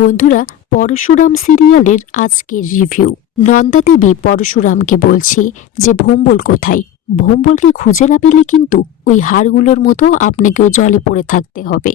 বন্ধুরা, পরশুরাম সিরিয়ালের আজকের রিভিউ। নন্দা দেবী পরশুরামকে বলছে যে ভোম্বল কোথায়। ভোম্বলকে খুঁজে না পেলে কিন্তু ওই হাড়গুলোর মতো আপনাকেও জলে পড়ে থাকতে হবে,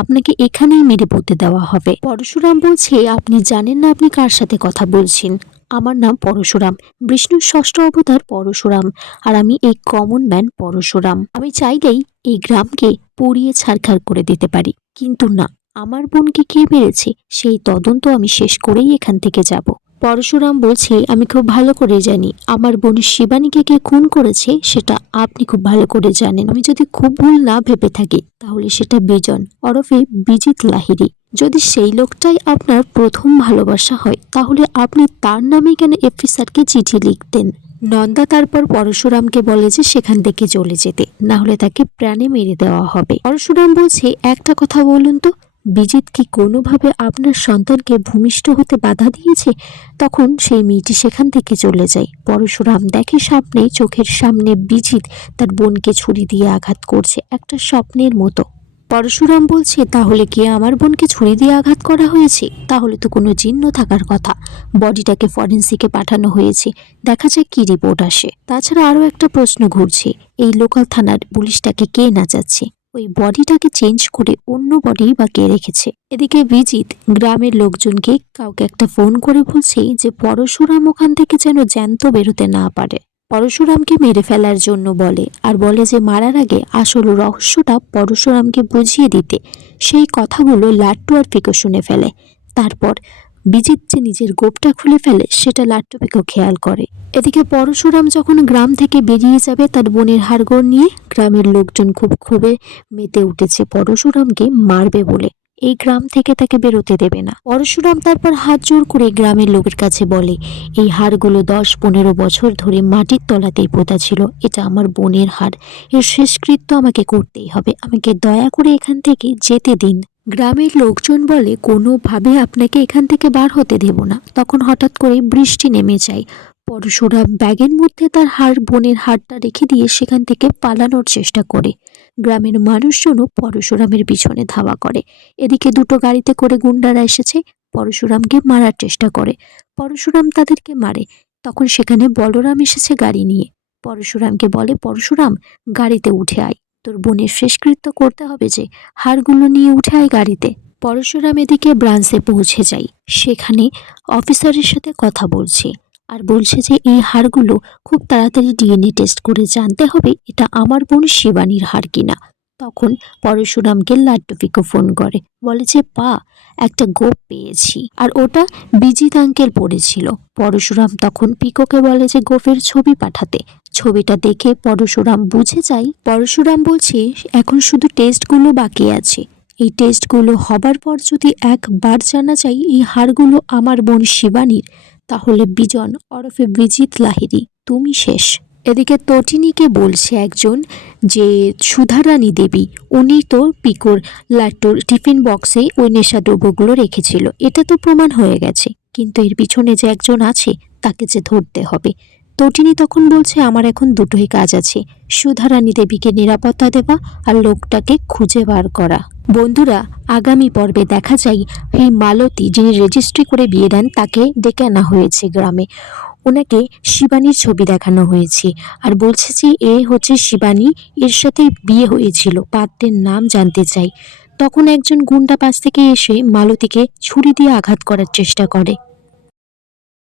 আপনাকে এখানেই মেরে পুঁতে দেওয়া হবে। পরশুরাম বলছে, আপনি জানেন না আপনি কার সাথে কথা বলছেন। আমার নাম পরশুরাম, বিষ্ণুর ষষ্ঠ অবতার পরশুরাম, আর আমি এই কমন ম্যান পরশুরাম। আমি চাইলেই এই গ্রামকে পুড়িয়ে ছারখার করে দিতে পারি, কিন্তু না, আমার বোনকে কে মেরেছে সেই তদন্ত আমি শেষ করেই এখান থেকে যাব। পরশুরাম বলছে, আমি খুব ভালো করে জানি আমার বোন শিবানীকে কে খুন করেছে, সেটা আপনি খুব ভালো করে জানেন। আমি যদি খুব ভুল না ভেবে থাকি তাহলে সেটা বিজন ওরফে বিজিত লাহিড়ী। যদি সেই লোকটাই আপনার প্রথম ভালোবাসা হয় তাহলে আপনি তার নামে কেন এফপি স্যারকে চিঠি লিখতেন। নন্দা তারপর পরশুরামকে বলে যে সেখান থেকে চলে যেতে, না হলে তাকে প্রাণে মেরে দেওয়া হবে। পরশুরাম বলছে, একটা কথা বলুন তো, বিজিত কি কোনোভাবে আপনার সন্তানকে ভূমিষ্ঠ হতে বাধা দিয়েছে? তখন সেই মেয়েটি সেখান থেকে চলে যায়। পরশুরাম দেখে স্বপ্নে চোখের সামনে বিজিত তার বোনকে ছুরি দিয়ে আঘাত করছে, একটা স্বপ্নের মতো। পরশুরাম বলছে, তাহলে কি আমার বোনকে ছুরি দিয়ে আঘাত করা হয়েছে? তাহলে তো কোনো চিহ্ন থাকার কথা। বডিটাকে ফরেন্সিকে পাঠানো হয়েছে, দেখা যাক কি রিপোর্ট আসে। তাছাড়া আরও একটা প্রশ্ন ঘুরছে, এই লোকাল থানার পুলিশটাকে কে নাচাচ্ছে? ওই বডিটাকে চেঞ্জ করে অন্য বডি বা কে রেখেছে? এদিকে বিজিত গ্রামের লোকজনকে কাউকে একটা ফোন করে বলছে যে পরশুরাম ওখান থেকে যেন জ্যান্ত বেরোতে না পারে। পরশুরামকে মেরে ফেলার জন্য বলে, আর বলে যে মারার আগে আসল রহস্যটা পরশুরামকে বুঝিয়ে দিতে। সেই কথাগুলো লাট্টু আর পিকো শুনে ফেলে। তারপর বিজিত যে নিজের গোপটা খুলে ফেলে সেটা লাট্টু পিকো খেয়াল করে। এদিকে পরশুরাম যখন গ্রাম থেকে বেরিয়ে যাবে তার বোনের হাড়গোড় নিয়ে, গ্রামের লোকজন খুব ক্ষোভে মেতে উঠেছে পরশুরামকে মারবে বলে। এই গ্রাম থেকে তাকে বেরোতে দেবে না। পরশুরাম তারপর হাত জোর করে গ্রামের লোকের কাছে বলে, এই হাড়গুলো 10-15 বছর ধরে মাটির তলাতেই পোঁতা ছিল, এটা আমার বোনের হাড়, এর শেষকৃত্য আমাকে করতেই হবে, আমাকে দয়া করে এখান থেকে যেতে দিন। গ্রামের লোকজন বলে, কোনোভাবে আপনাকে এখান থেকে বার হতে দেব না। তখন হঠাৎ করে বৃষ্টি নেমে যায়। পরশুরাম ব্যাগের মধ্যে তার বোনের হাড়টা রেখে দিয়ে সেখান থেকে পালানোর চেষ্টা করে। গ্রামের মানুষজনও পরশুরামের পিছনে ধাওয়া করে। এদিকে দুটো গাড়িতে করে গুন্ডারা এসেছে, পরশুরামকে মারার চেষ্টা করে। পরশুরাম তাদেরকে মারে। তখন সেখানে বলরাম এসেছে গাড়ি নিয়ে। পরশুরামকে বলে, পরশুরাম গাড়িতে উঠে আয়, তোর বোনের শেষকৃত্য করতে হবে, যে হাড়গুলো নিয়ে উঠে আয় গাড়িতে। পরশুরাম এদিকে ব্রাঞ্চে পৌঁছে যায়। সেখানে অফিসারের সাথে কথা বলছে, আর বলছে যে এই হাড়গুলো খুব তাড়াতাড়ি ডিএনএ টেস্ট করে জানতে হবে এটা আমার বোন শিবানীর হাড় কিনা। তখন পরশুরামকে লাট্টু পিকো ফোন করে, বলে যে একটা গোপ পেয়েছি, আর ওটা বিজিত আঙ্কেল পড়েছিল। পরশুরাম তখন পিকোকে বলে যে গোপের ছবি পাঠাতে। ছবিটা দেখে পরশুরাম বুঝে যায়। পরশুরাম বলছে, এখন শুধু টেস্টগুলো বাকি আছে। এই টেস্টগুলো হবার পর যদি একবার জানা যায় এই হাড়গুলো আমার বোন শিবানীর, তাহলে বিজন ওরফে বিজিত লাহিড়ী তুমি শেষ। এদিকে তটিনীকে বলছে একজন যে সুধারানী দেবী, উনি তো পিকোর লাট্টুর টিফিন বক্সে ওই নেশাদ্রব্যগুলো রেখেছিল, এটা তো প্রমাণ হয়ে গেছে, কিন্তু এর পিছনে যে একজন আছে তাকে যে ধরতে হবে। তটিনী তখন বলছে, আমার এখন দুটোই কাজ আছে, সুধারানী দেবীকে নিরাপত্তা দেওয়া আর লোকটাকে খুঁজে বার করা। বন্ধুরা, আগামী পর্বে দেখা যায় এই মালতী যিনি রেজিস্ট্রি করে বিয়ে দেন তাকে ডেকে আনা হয়েছে গ্রামে। ওনাকে শিবানীর ছবি দেখানো হয়েছে, আর বলছে যে এ হচ্ছে শিবানী, এর সাথে বিয়ে হয়েছিল, পাত্রের নাম জানতে চাই। তখন একজন গুন্ডা পাশ থেকে এসে মালতীকে ছুরি দিয়ে আঘাত করার চেষ্টা করে।